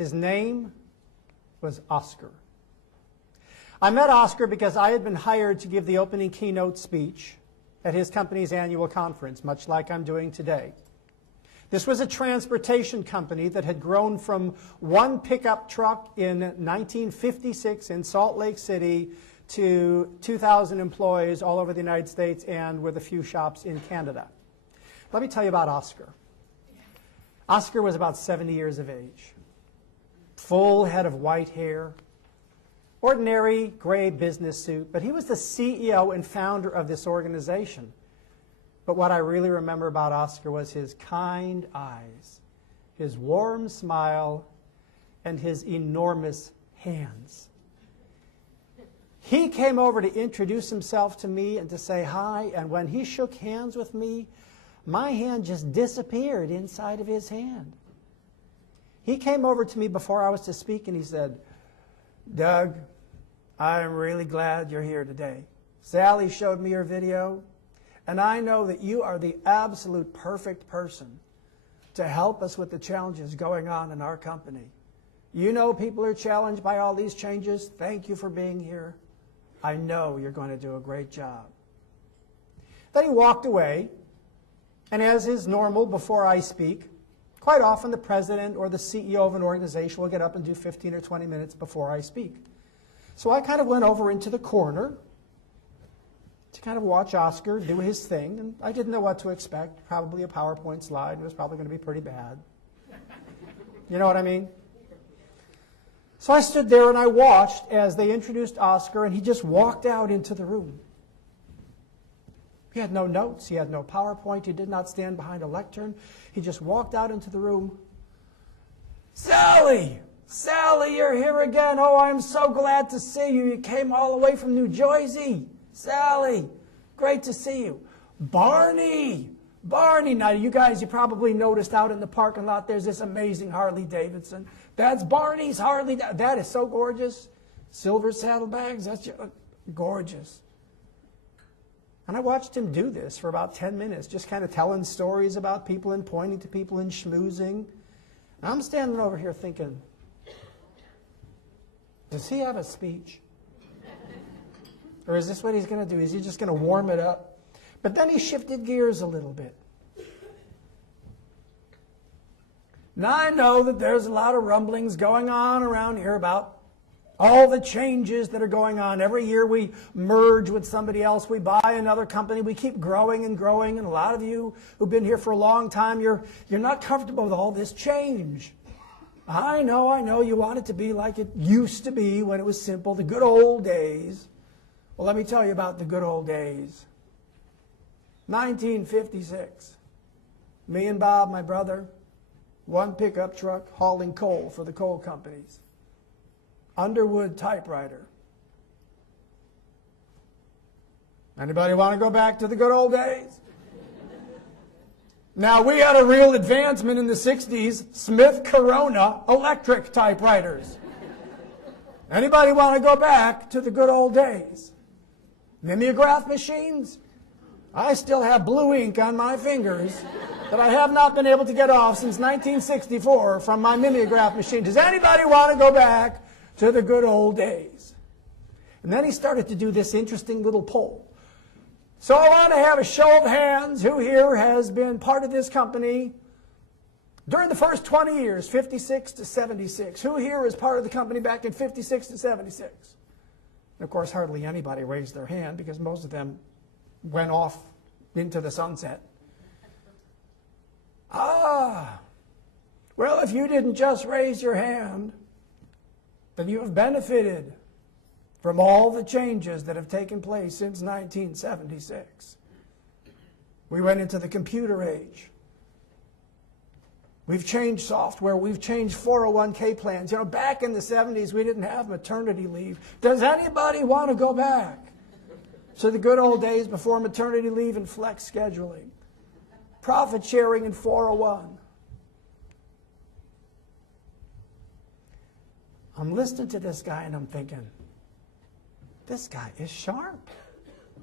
His name was Oscar. I met Oscar because I had been hired to give the opening keynote speech at his company's annual conference, much like I'm doing today. This was a transportation company that had grown from one pickup truck in 1956 in Salt Lake City to 2,000 employees all over the United States and with a few shops in Canada. Let me tell you about Oscar. Oscar was about 70 years of age, full head of white hair, ordinary gray business suit, but he was the CEO and founder of this organization. But what I really remember about Oscar was his kind eyes, his warm smile, and his enormous hands. He came over to introduce himself to me and to say hi, and when he shook hands with me, my hand just disappeared inside of his hand. He came over to me before I was to speak and he said, "Doug, I'm really glad you're here today. Sally showed me your video, and I know that you are the absolute perfect person to help us with the challenges going on in our company. You know people are challenged by all these changes. Thank you for being here. I know you're going to do a great job." Then he walked away, and as is normal before I speak, quite often the president or the CEO of an organization will get up and do 15 or 20 minutes before I speak. So I kind of went over into the corner to kind of watch Oscar do his thing, and I didn't know what to expect. Probably a PowerPoint slide. It was probably going to be pretty bad. You know what I mean? So I stood there and I watched as they introduced Oscar, and he just walked out into the room. He had no notes. He had no PowerPoint. He did not stand behind a lectern. He just walked out into the room. "Sally! Sally, you're here again. Oh, I'm so glad to see you. You came all the way from New Jersey. Sally, great to see you. Barney! Barney!" Now, you guys, you probably noticed out in the parking lot, there's this amazing Harley Davidson. That's Barney's Harley. That is so gorgeous. Silver saddlebags, that's gorgeous. And I watched him do this for about 10 minutes, just kind of telling stories about people and pointing to people and schmoozing. And I'm standing over here thinking, does he have a speech? Or is this what he's going to do? Is he just going to warm it up? But then he shifted gears a little bit. Now I know that there's a lot of rumblings going on around here about all the changes that are going on. Every year we merge with somebody else. We buy another company. We keep growing and growing. And a lot of you who've been here for a long time, you're not comfortable with all this change. I know. You want it to be like it used to be when it was simple, the good old days. Well, let me tell you about the good old days. 1956. Me and Bob, my brother, one pickup truck hauling coal for the coal companies. Underwood typewriter. Anybody want to go back to the good old days? Now, we had a real advancement in the 60s, Smith Corona electric typewriters. Anybody want to go back to the good old days? Mimeograph machines? I still have blue ink on my fingers that I have not been able to get off since 1964 from my mimeograph machine. Does anybody want to go back to the good old days? And then he started to do this interesting little poll. So I want to have a show of hands. Who here has been part of this company during the first 20 years, 56 to 76? Who here is part of the company back in 56 to 76? And of course, hardly anybody raised their hand because most of them went off into the sunset. Well, if you didn't just raise your hand, then you have benefited from all the changes that have taken place since 1976. We went into the computer age. We've changed software. We've changed 401k plans. You know, back in the 70s, we didn't have maternity leave. Does anybody want to go back to the good old days before maternity leave and flex scheduling? Profit sharing and 401. I'm listening to this guy and I'm thinking, this guy is sharp.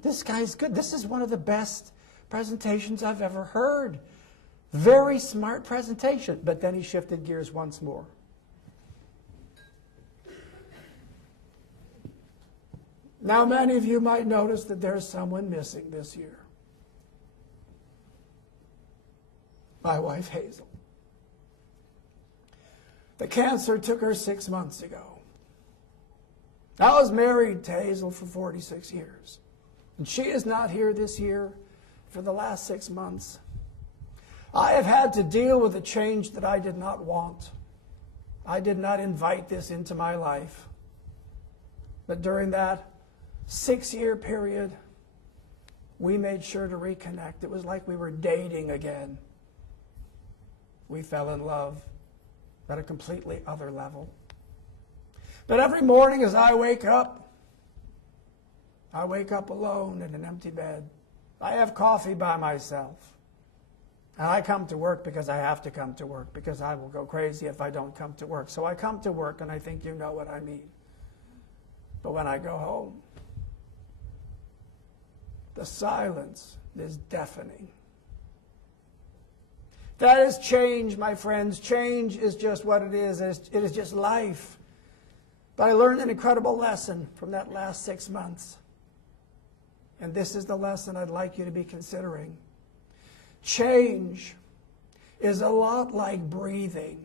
This guy's good. This is one of the best presentations I've ever heard. Very smart presentation. But then he shifted gears once more. Now, many of you might notice that there's someone missing this year. My wife, Hazel. The cancer took her 6 months ago. I was married to Hazel for 46 years. And she is not here this year for the last 6 months. I have had to deal with a change that I did not want. I did not invite this into my life. But during that 6-year period, we made sure to reconnect. It was like we were dating again. We fell in love at a completely other level. But every morning as I wake up alone in an empty bed. I have coffee by myself. And I come to work because I have to come to work, because I will go crazy if I don't come to work. So I come to work, and I think you know what I mean. But when I go home, the silence is deafening. That is change, my friends. Change is just what it is. It is just life. But I learned an incredible lesson from that last 6 months. And this is the lesson I'd like you to be considering. Change is a lot like breathing.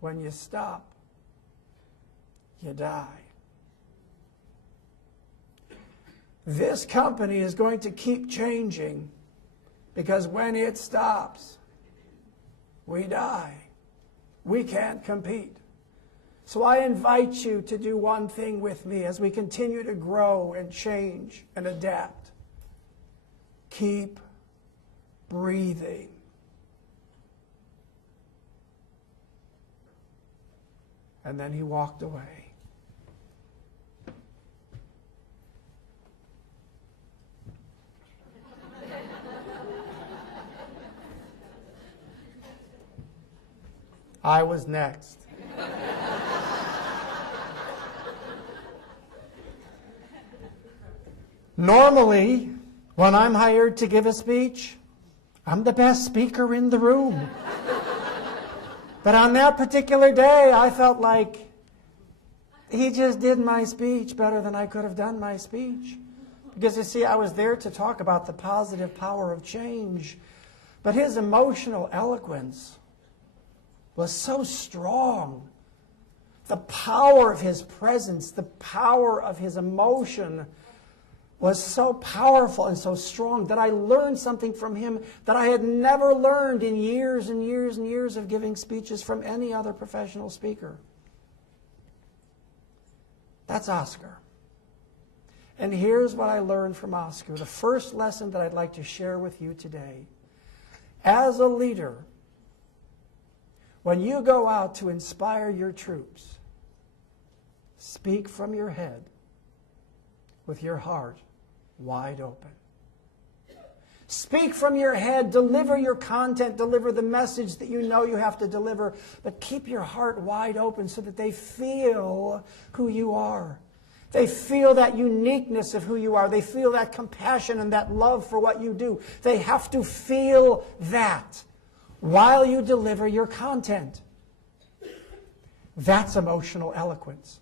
When you stop, you die. This company is going to keep changing because when it stops, we die. We can't compete. So I invite you to do one thing with me as we continue to grow and change and adapt. Keep breathing. And then he walked away. I was next. Normally, when I'm hired to give a speech, I'm the best speaker in the room. But on that particular day, I felt like he just did my speech better than I could have done my speech. Because you see, I was there to talk about the positive power of change. But his emotional eloquence was so strong. The power of his presence, the power of his emotion was so powerful and so strong that I learned something from him that I had never learned in years and years and years of giving speeches from any other professional speaker. That's Oscar. And here's what I learned from Oscar. The first lesson that I'd like to share with you today. As a leader, when you go out to inspire your troops, speak from your head with your heart wide open. Speak from your head, deliver your content, deliver the message that you know you have to deliver, but keep your heart wide open so that they feel who you are. They feel that uniqueness of who you are. They feel that compassion and that love for what you do. They have to feel that while you deliver your content. That's emotional eloquence.